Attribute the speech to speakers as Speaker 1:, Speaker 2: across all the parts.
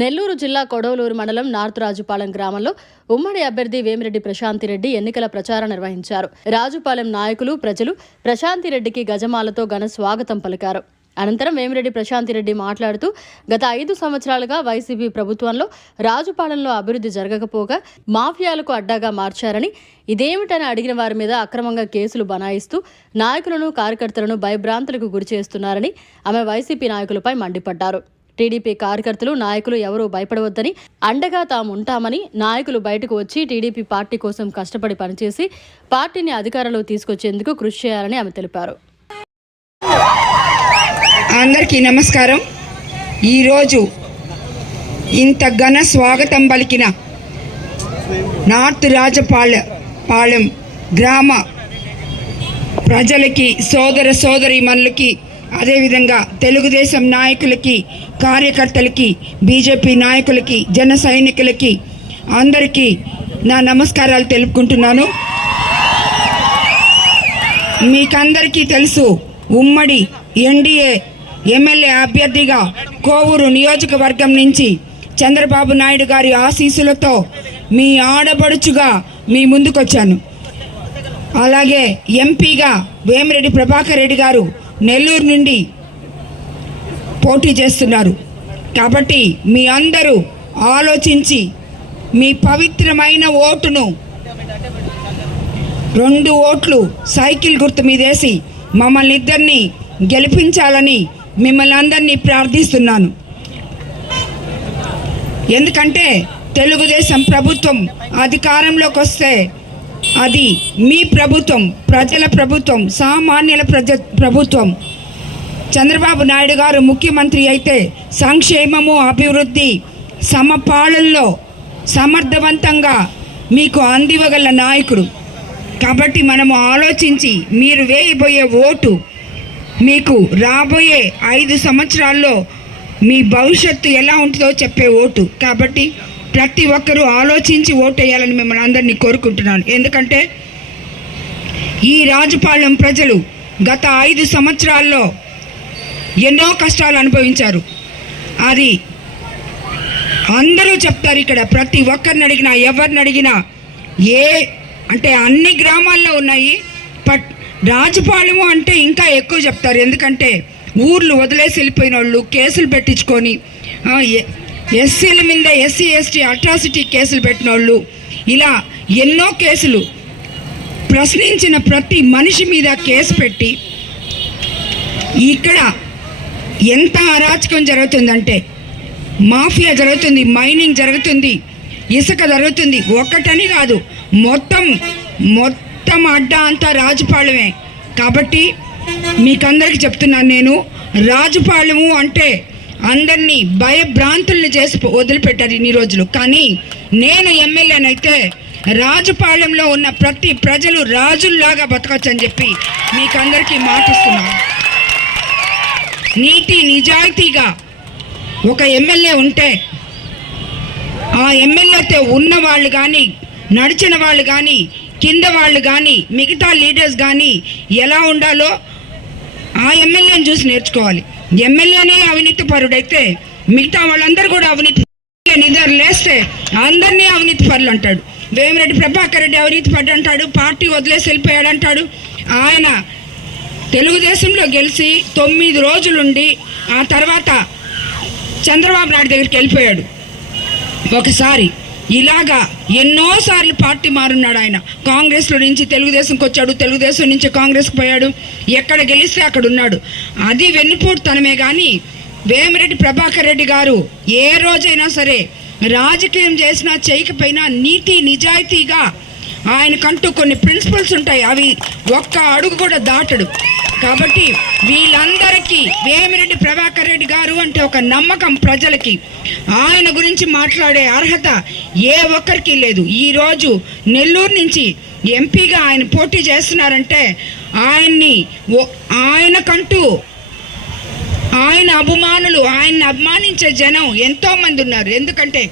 Speaker 1: నెల్లూరు జిల్లా కొడవలూరు మండలం నార్త్ రాజుపాలెం గ్రామంలో ఉమ్మడి అభ్యర్థి వేమిరెడ్డి ప్రశాంతిరెడ్డి ఎన్నికల ప్రచారం నిర్వహించారు. రాజుపాలెం నాయకులు ప్రజలు ప్రశాంతిరెడ్డికి గజమాలతో ఘన స్వాగతం పలికారు. అనంతరం వేమిరెడ్డి ప్రశాంతిరెడ్డి మాట్లాడుతూ గత ఐదు సంవత్సరాలుగా వైసీపీ ప్రభుత్వంలో రాజుపాలెంలో అభివృద్ధి జరగకపోగా మాఫియాలకు అడ్డాగా మార్చారని ఇదేమిటని అడిగిన వారి మీద అక్రమంగా కేసులు బనాయిస్తూ నాయకులను కార్యకర్తలను భయభ్రాంతులకు గురి చేస్తున్నారని ఆమె వైసీపీ నాయకులపై మండిపడ్డారు. టీడీపీ కార్యకర్తలు నాయకులు ఎవరూ భయపడవద్దని అండగా తాము ఉంటామని నాయకులు బయటకు వచ్చి టీడీపీ పార్టీ కోసం కష్టపడి పనిచేసి పార్టీని అధికారంలో తీసుకొచ్చేందుకు కృషి చేయాలని ఆమె తెలిపారు.
Speaker 2: అందరికీ నమస్కారం. ఈరోజు ఇంత ఘన స్వాగతం పలికిన నార్త్ రాజపాలె పాలెం గ్రామ ప్రజలకి సోదర సోదరి మనులకి అదేవిధంగా తెలుగుదేశం నాయకులకి కార్యకర్తలకి బీజేపీ నాయకులకి జన సైనికులకి అందరికీ నా నమస్కారాలు తెలుపుకుంటున్నాను. మీకందరికీ తెలుసు ఉమ్మడి ఎన్డీఏ ఎమ్మెల్యే అభ్యర్థిగా కోవూరు నియోజకవర్గం నుంచి చంద్రబాబు నాయుడు గారి ఆశీస్సులతో మీ ఆడబడుచుగా మీ ముందుకొచ్చాను. అలాగే ఎంపీగా వేమిరెడ్డి ప్రభాకర్ రెడ్డి గారు నెల్లూరు నుండి పోటీ చేస్తున్నారు. కాబట్టి మీ అందరూ ఆలోచించి మీ పవిత్రమైన ఓటును రెండు ఓట్లు సైకిల్ గుర్తు మీదేసి మమ్మల్ని ఇద్దరిని గెలిపించాలని మిమ్మల్ని అందరినీ ప్రార్థిస్తున్నాను. ఎందుకంటే తెలుగుదేశం ప్రభుత్వం అధికారంలోకి వస్తే అది మీ ప్రభుత్వం ప్రజల ప్రభుత్వం సామాన్యుల ప్రజ ప్రభుత్వం. చంద్రబాబు నాయుడు గారు ముఖ్యమంత్రి అయితే సంక్షేమము అభివృద్ధి సమపాలనలో సమర్థవంతంగా మీకు అందివగల నాయకుడు. కాబట్టి మనము ఆలోచించి మీరు వేయబోయే ఓటు మీకు రాబోయే ఐదు సంవత్సరాల్లో మీ భవిష్యత్తు ఎలా ఉంటుందో చెప్పే ఓటు. కాబట్టి ప్రతి ఒక్కరూ ఆలోచించి ఓటేయాలని మిమ్మల్ని అందరినీ కోరుకుంటున్నాను. ఎందుకంటే ఈ రాజపాలెం ప్రజలు గత ఐదు సంవత్సరాల్లో ఎన్నో కష్టాలు అనుభవించారు. అది అందరూ చెప్తారు ఇక్కడ ప్రతి ఒక్కరిని అడిగినా ఎవరిని అడిగినా ఏ అంటే అన్ని గ్రామాల్లో ఉన్నాయి. బట్ రాజపాలెము అంటే ఇంకా ఎక్కువ చెప్తారు. ఎందుకంటే ఊర్లు వదిలేసి వెళ్ళిపోయిన వాళ్ళు కేసులు పెట్టించుకొని ఎస్సీల మీద ఎస్సీ ఎస్టీ అట్రాసిటీ కేసులు పెట్టిన వాళ్ళు ఇలా ఎన్నో కేసులు ప్రశ్నించిన ప్రతి మనిషి మీద కేసు పెట్టి ఇక్కడ ఎంత అరాచకం జరుగుతుందంటే మాఫియా జరుగుతుంది మైనింగ్ జరుగుతుంది ఇసుక జరుగుతుంది. ఒక్కటని కాదు మొత్తం మొత్తం అడ్డా అంతా రాజుపాలెమే. కాబట్టి మీకందరికి చెప్తున్నాను నేను రాజుపాలెము అంటే అందరినీ భయభ్రాంతుల్ని చేసి వదిలిపెట్టారు ఇన్ని రోజులు. కానీ నేను ఎమ్మెల్యేనైతే రాజుపాలెంలో ఉన్న ప్రతి ప్రజలు రాజుల్లాగా బతకచ్చని చెప్పి మీకందరికీ మాటిస్తున్నాను నీతి నిజాయితీగా ఒక ఎమ్మెల్యే ఉంటే ఆ ఎమ్మెల్యేతో ఉన్న వాళ్ళు కానీ నడిచిన వాళ్ళు కానీ కింద వాళ్ళు కానీ మిగతా లీడర్స్ కానీ ఎలా ఉండాలో ఆ ఎమ్మెల్యేని చూసి నేర్చుకోవాలి. ఎమ్మెల్యేనే అవినీతి పరుడైతే మిగతా వాళ్ళందరూ కూడా అవినీతి నిద్ర లేస్తే అందరినీ అవినీతి పరులు అంటాడు. వేమిరెడ్డి ప్రభాకర్ రెడ్డి అవినీతి పడ్డ అంటాడు పార్టీ వదిలేసి వెళ్ళిపోయాడు అంటాడు. ఆయన తెలుగుదేశంలో గెలిచి తొమ్మిది రోజులుండి ఆ తర్వాత చంద్రబాబు నాయుడు దగ్గరికి వెళ్ళిపోయాడు. ఒకసారి ఇలాగా ఎన్నోసార్లు పార్టీ మారున్నాడు ఆయన. కాంగ్రెస్లో నుంచి తెలుగుదేశంకి వచ్చాడు తెలుగుదేశం నుంచి కాంగ్రెస్కి పోయాడు ఎక్కడ గెలిస్తే అక్కడ ఉన్నాడు. అది వెన్నుపోటుతనమే కానీ వేమిరెడ్డి ప్రభాకర్ రెడ్డి గారు ఏ రోజైనా సరే రాజకీయం చేసినా చేయకపోయినా నీతి నిజాయితీగా ఆయనకంటూ కొన్ని ప్రిన్సిపల్స్ ఉంటాయి. అవి ఒక్క అడుగు కూడా దాటడు. కాబట్టి వీళ్ళందరికీ వేమిరెడ్డి ప్రభాకర్ రెడ్డి గారు అంటే ఒక నమ్మకం ప్రజలకి. ఆయన గురించి మాట్లాడే అర్హత ఏ ఒక్కరికి లేదు. ఈరోజు నెల్లూరు నుంచి ఎంపీగా ఆయన పోటీ చేస్తున్నారంటే ఆయన్ని ఓ- ఆయనకంటూ ఆయన అభిమానులు ఆయన్ని అభిమానించే జనం ఎంతోమంది ఉన్నారు. ఎందుకంటే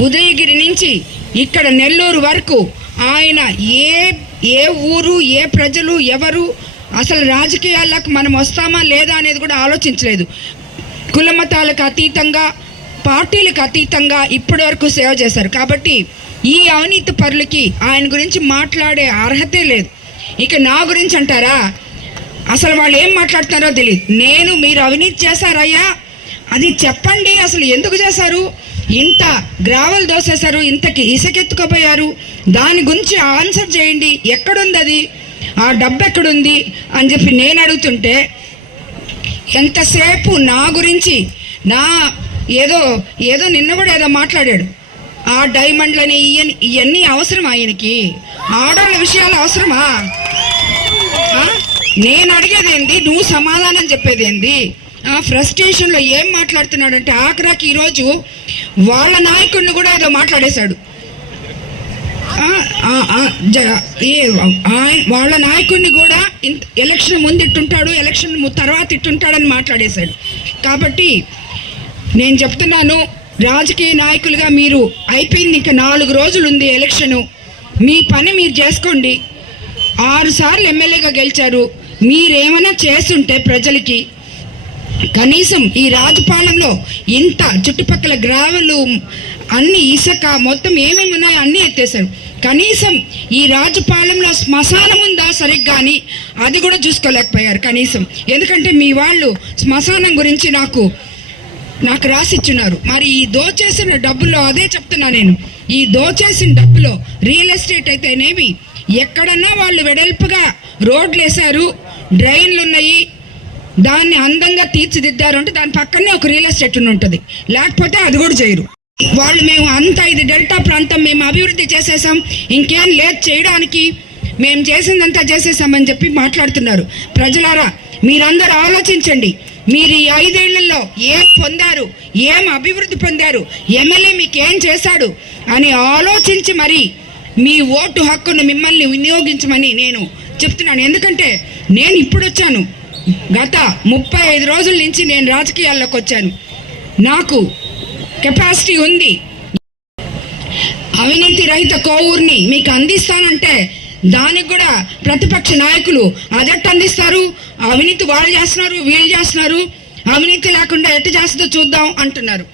Speaker 2: ఉదయగిరి నుంచి ఇక్కడ నెల్లూరు వరకు ఆయన ఏ ఏ ఊరు ఏ ప్రజలు ఎవరు అసలు రాజకీయాలకు మనం వస్తామా లేదా అనేది కూడా ఆలోచించలేదు. కులమతాలకు అతీతంగా పార్టీలకు అతీతంగా ఇప్పటి వరకు సేవ చేశారు. కాబట్టి ఈ అవినీతి పరులకి ఆయన గురించి మాట్లాడే అర్హతే లేదు. ఇక నా గురించి అంటారా? అసలు వాళ్ళు ఏం మాట్లాడుతున్నారో తెలియదు నేను మీరు అవినీతి చేశారయ్యా. అది చెప్పండి అసలు ఎందుకు చేశారు? ఇంత గ్రావెల్ దోసేశారు ఇంతకి ఇసకెత్తుకుపోయారు. దాని గురించి ఆన్సర్ చేయండి. ఎక్కడుంది అది? ఆ డబ్బు ఎక్కడుంది అని చెప్పి నేను అడుగుతుంటే ఎంతసేపు నా గురించి నా ఏదో ఏదో నిన్న కూడా ఏదో మాట్లాడాడు. ఆ డైమండ్లని ఇవన్నీ ఇవన్నీ అవసరం ఆయనకి? ఆడవాళ్ళ విషయాలు అవసరమా? నేను అడిగేది ఏంది? నువ్వు సమాధానం చెప్పేది ఏంది? ఆ ఫ్రస్ట్రేషన్లో ఏం మాట్లాడుతున్నాడంటే ఆఖరాకి ఈరోజు వాళ్ళ నాయకుడిని కూడా ఏదో మాట్లాడేశాడు. వాళ్ళ నాయకుడిని కూడా ఎలక్షన్ ముందు ఇట్టుంటాడు ఎలక్షన్ తర్వాత ఇట్టుంటాడని మాట్లాడేశాడు. కాబట్టి నేను చెప్తున్నాను రాజకీయ నాయకులుగా మీరు అయిపోయింది ఇంకా నాలుగు రోజులు ఉంది ఎలక్షను. మీ పని మీరు చేసుకోండి. ఆరుసార్లు ఎమ్మెల్యేగా గెలిచారు. మీరేమైనా చేస్తుంటే ప్రజలకి కనీసం ఈ రాజపాలెంలో ఇంత చుట్టుపక్కల గ్రావెలు అన్ని ఇసుక మొత్తం ఏమేమి ఉన్నాయో అన్నీ ఎత్తేసాడు కనీసం ఈ రాజపాలెంలో శ్మశానం ఉందా సరిగ్గా అని అది కూడా చూసుకోలేకపోయారు కనీసం. ఎందుకంటే మీ వాళ్ళు శ్మశానం గురించి నాకు నాకు రాసిచ్చున్నారు. మరి ఈ దోచేసిన డబ్బులో అదే చెప్తున్నా నేను. ఈ దోచేసిన డబ్బులో రియల్ ఎస్టేట్ అయితేనేమి ఎక్కడన్నా వాళ్ళు వెడల్పుగా రోడ్లు వేశారు డ్రైన్లు ఉన్నాయి దాన్ని అందంగా తీర్చిదిద్దారు అంటే దాని పక్కనే ఒక రియల్ ఎస్టేట్ ఉంటుంది లేకపోతే అది కూడా చేయరు. వాళ్ళు మేము అంత ఇది డెల్టా ప్రాంతం మేము అభివృద్ధి చేసేసాం. ఇంకేం లేదు చేయడానికి. మేము చేసిందంతా చేసేసామని చెప్పి మాట్లాడుతున్నారు. ప్రజలారా మీరందరూ ఆలోచించండి. మీరు ఈ ఐదేళ్ళలో ఏం పొందారు? ఏం అభివృద్ధి పొందారు? ఎమ్మెల్యే మీకు ఏం చేశాడు? అని ఆలోచించి మరి మీ ఓటు హక్కును మిమ్మల్ని వినియోగించమని నేను చెప్తున్నాను. ఎందుకంటే నేను ఇప్పుడు వచ్చాను. గత ముప్పై ఐదు రోజుల నుంచి నేను రాజకీయాల్లోకి వచ్చాను. నాకు కెపాసిటీ ఉంది. అవినీతి రహిత కోవూరుని మీకు అందిస్తానంటే దానికి కూడా ప్రతిపక్ష నాయకులు అదెట్ట అందిస్తారు. అవినీతి వాళ్ళు చేస్తున్నారు వీళ్ళు చేస్తున్నారు. అవినీతి లేకుండా ఎట్ట చేస్తుందో చూద్దాం అంటున్నారు.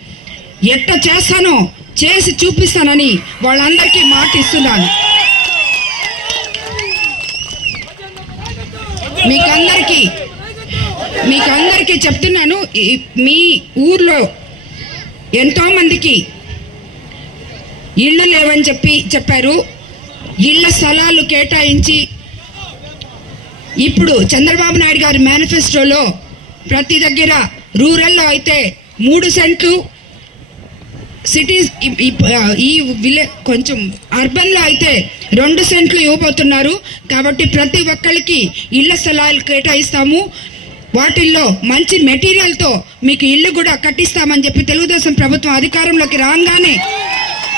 Speaker 2: ఎట్ట చేస్తానో చేసి చూపిస్తానని వాళ్ళందరికీ మాట ఇస్తున్నాను. మీకందరికీ మీకందరికీ చెప్తున్నాను మీ ఊర్లో ఎంతో మందికి ఇళ్ళు లేవని చెప్పి చెప్పారు. ఇళ్ళ స్థలాలు కేటాయించి ఇప్పుడు చంద్రబాబు నాయుడు గారి మేనిఫెస్టోలో ప్రతి దగ్గర రూరల్లో అయితే మూడు సెంట్లు సిటీస్ ఈ- ఈ విలే కొంచెం అర్బన్లో అయితే రెండు సెంట్లు ఇవ్వబోతున్నారు. కాబట్టి ప్రతి ఒక్కరికి ఇళ్ళ స్థలాలు కేటాయిస్తాము. వాటిల్లో మంచి మెటీరియల్తో మీకు ఇల్లు కూడా కట్టిస్తామని చెప్పి తెలుగుదేశం ప్రభుత్వం అధికారంలోకి రాగానే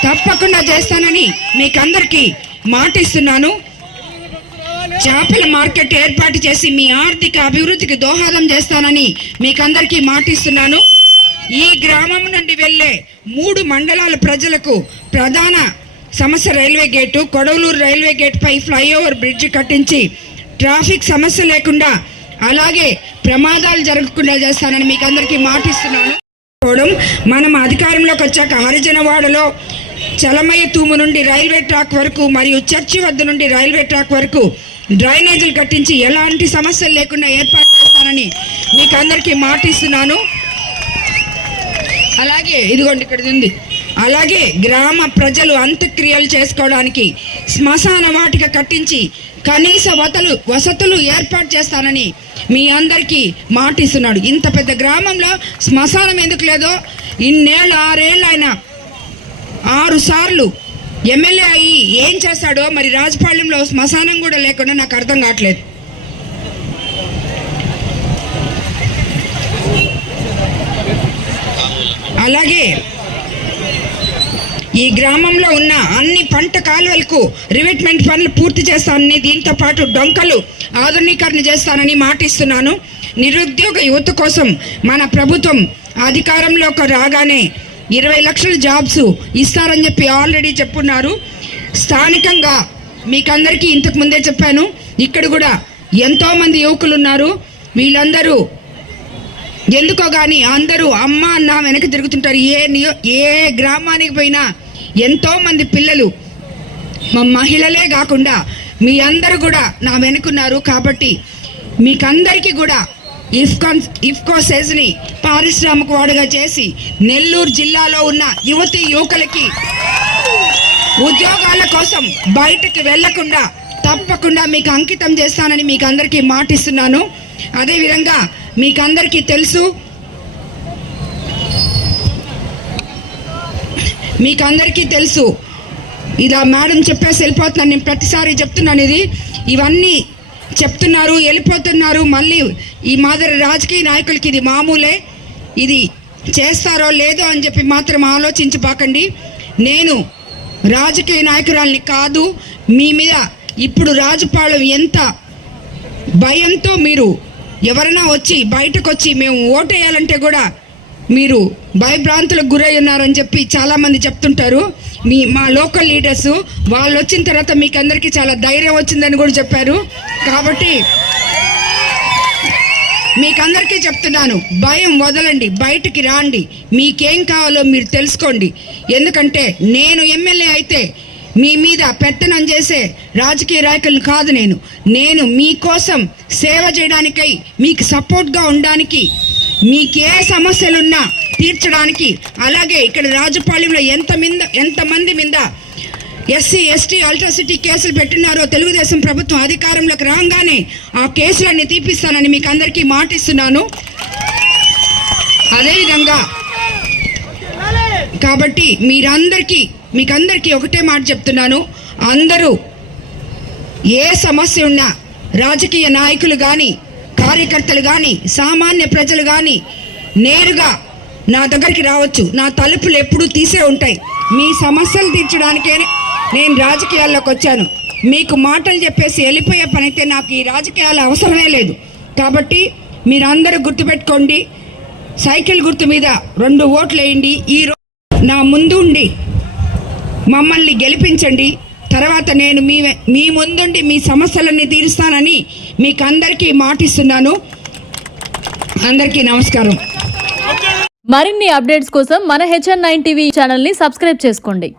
Speaker 2: తప్పకుండా చేస్తానని మీకు అందరికీ మాటిస్తున్నాను. చేపల మార్కెట్ ఏర్పాటు చేసి మీ ఆర్థిక అభివృద్ధికి దోహదం చేస్తానని మీకందరికీ మాటిస్తున్నాను. ఈ గ్రామం నుండి వెళ్ళే మూడు మండలాల ప్రజలకు ప్రధాన సమస్య railway gate Kodavaluru railway gate పై ఫ్లైఓవర్ బ్రిడ్జ్ కట్టించి ట్రాఫిక్ సమస్య లేకుండా అలాగే ప్రమాదాలు జరగకుండా చేస్తానని మీకు అందరికీ మాటిస్తున్నాను. పోవడం మనం అధికారంలోకి వచ్చాక హరిజనవాడలో చలమయ్య తూము నుండి రైల్వే ట్రాక్ వరకు మరియు చర్చి వద్ద నుండి రైల్వే ట్రాక్ వరకు డ్రైనేజీలు కట్టించి ఎలాంటి సమస్యలు లేకుండా ఏర్పాటు చేస్తానని మీకు అందరికీ మాటిస్తున్నాను. అలాగే ఇదిగోండి ఇక్కడ ఉంది. అలాగే గ్రామ ప్రజలు అంత్యక్రియలు చేసుకోవడానికి శ్మశాన వాటిక కట్టించి కనీస వతలు వసతులు ఏర్పాటు చేస్తానని మీ అందరికీ మాటిస్తున్నాడు. ఇంత పెద్ద గ్రామంలో శ్మశానం ఎందుకు లేదో ఇన్నేళ్ళు ఆరేళ్ళు ఆయన ఆరు సార్లు ఎమ్మెల్యే అయ్యి ఏం చేశాడో మరి రాజపాళ్యంలో శ్మశానం కూడా లేకుండా నాకు అర్థం కావట్లేదు. అలాగే ఈ గ్రామంలో ఉన్న అన్ని పంట కాలువలకు రివెట్మెంట్ పనులు పూర్తి చేస్తానని దీంతో పాటు డొంకలు ఆధునీకరణ చేస్తానని మాటిస్తున్నాను. నిరుద్యోగ యువత కోసం మన ప్రభుత్వం అధికారంలోకి రాగానే ఇరవై లక్షల జాబ్స్ ఇస్తారని చెప్పి ఆల్రెడీ చెప్పున్నారు. స్థానికంగా మీకందరికీ ఇంతకు ముందే చెప్పాను. ఇక్కడ కూడా ఎంతోమంది యువకులు ఉన్నారు. వీళ్ళందరూ ఎందుకో కానీ అందరూ అమ్మ అన్న వెనక తిరుగుతుంటారు. ఏ నియో ఏ గ్రామానికి పోయినా ఎంతో మంది పిల్లలు మా మహిళలే కాకుండా మీ అందరూ కూడా నా వెనుకున్నారు కాబట్టి మీకందరికీ కూడా ఇఫ్కాన్ ఇఫ్కో సెజ్ని పారిశ్రామిక వాడుగా చేసి నెల్లూరు జిల్లాలో ఉన్న యువతి యువకులకి ఉద్యోగాల కోసం బయటకు వెళ్ళకుండా తప్పకుండా మీకు అంకితం చేస్తానని మీకు అందరికీ మాటిస్తున్నాను. అదేవిధంగా మీకందరికీ తెలుసు. మీకు అందరికీ తెలుసు. ఇలా మేడం చెప్పేసి వెళ్ళిపోతున్నాను. నేను ప్రతిసారి చెప్తున్నాను ఇది. ఇవన్నీ చెప్తున్నారు వెళ్ళిపోతున్నారు. మళ్ళీ ఈ మాదిరి రాజకీయ నాయకులకి ఇది మామూలే. ఇది చేస్తారో లేదో అని చెప్పి మాత్రం ఆలోచించబాకండి నేను రాజకీయ నాయకురాల్ని కాదు. మీ మీద ఇప్పుడు రాజుపాలెం ఎంత భయంతో మీరు ఎవరైనా వచ్చి బయటకు వచ్చి మేము ఓటేయాలంటే కూడా మీరు భయభ్రాంతులకు గురై ఉన్నారని చెప్పి చాలామంది చెప్తుంటారు. మీ మా లోకల్ లీడర్స్ వాళ్ళు వచ్చిన తర్వాత మీకు అందరికీ చాలా ధైర్యం వచ్చిందని కూడా చెప్పారు. కాబట్టి మీకందరికీ చెప్తున్నాను భయం వదలండి బయటికి రాండి. మీకేం కావాలో మీరు తెలుసుకోండి. ఎందుకంటే నేను ఎమ్మెల్యే అయితే మీ మీద పెత్తనం చేసే రాజకీయ నాయకులను కాదు నేను. నేను మీకోసం సేవ చేయడానికై మీకు సపోర్ట్గా ఉండడానికి మీకే సమస్యలున్నా తీర్చడానికి అలాగే ఇక్కడ రాజపాలెంలో ఎంత మింద ఎంతమంది మీద ఎస్సీ ఎస్టీ అల్ట్రాసిటీ కేసులు పెట్టినారో తెలుగుదేశం ప్రభుత్వం అధికారంలోకి రాగానే ఆ కేసులన్నీ తీపిస్తానని మీకు అందరికీ మాటిస్తున్నాను. అదేవిధంగా కాబట్టి మీరందరికీ మీకు అందరికీ ఒకటే మాట చెప్తున్నాను. అందరూ ఏ సమస్య ఉన్నా రాజకీయ నాయకులు కానీ కార్యకర్తలు కానీ సామాన్య ప్రజలు కానీ నేరుగా నా దగ్గరికి రావచ్చు. నా తలుపులు ఎప్పుడూ తీసే ఉంటాయి. మీ సమస్యలు తీర్చడానికే నేను రాజకీయాల్లోకి వచ్చాను. మీకు మాటలు చెప్పేసి వెళ్ళిపోయే పనైతే నాకు ఈ రాజకీయాలు అవసరమే లేదు. కాబట్టి మీరందరూ గుర్తుపెట్టుకోండి. సైకిల్ గుర్తు మీద రెండు ఓట్లు వేయండి. ఈ నా ముందు ఉండి మమ్మల్ని గెలిపించండి. తర్వాత నేను మీ మీ ముందుండి మీ సమస్యలన్నీ తీరుస్తానని మీకు అందరికీ మాటిస్తున్నాను. అందరికీ నమస్కారం.
Speaker 1: మరిన్ని అప్డేట్స్ కోసం మన హెచ్ఎన్ నైన్ టీవీ ఛానల్ని సబ్స్క్రైబ్ చేసుకోండి.